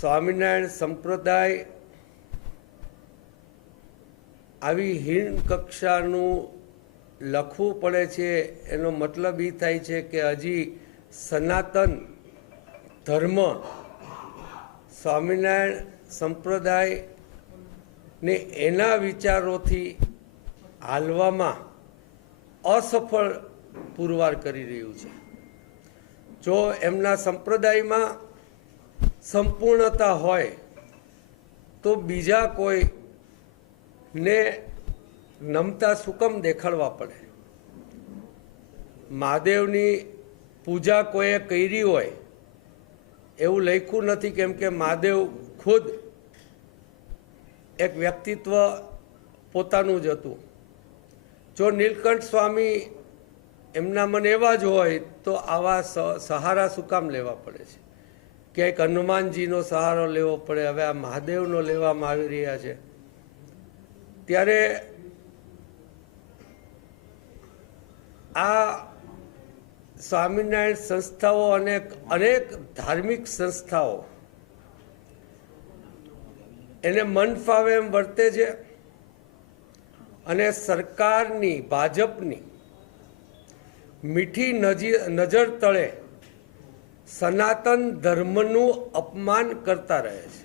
સ્વામિનારાયણ સંપ્રદાય આવી હીન કક્ષાનું લખવું પડે છે, એનો મતલબ એ થાય છે કે હજી સનાતન ધર્મ સ્વામિનારાયણ સંપ્રદાય ને એના વિચારોથી હાલવામાં અસફળ પુરવાર કરી રહ્યું છે. જો એમના સંપ્રદાયમાં સંપૂર્ણતા હોય, તો બીજા કોઈ ને નમતા સુકમ દેખાડવા પડે. મહાદેવની પૂજા કોઈએ કરી હોય, એવું લખ્યું નથી કેમ કે મહાદેવ ખુદ એક વ્યક્તિત્વ પોતાનું જ હતું. જો નીલકંઠ સ્વામી એમના મન એવા જ હોય, તો આવા સહારા શું કામ લેવા પડે છે. ક્યાંક હનુમાનજીનો સહારો લેવો પડે, હવે આ મહાદેવનો લેવામાં આવી રહ્યા છે. ત્યારે આ સ્વામિનારાયણ સંસ્થાઓ અને અનેક ધાર્મિક સંસ્થાઓ એને મન ફાવે એમ વર્તે છે અને સરકારની, ભાજપની મીઠી નજી- નજર તળે સનાતન ધર્મનું અપમાન કરતા રહે છે.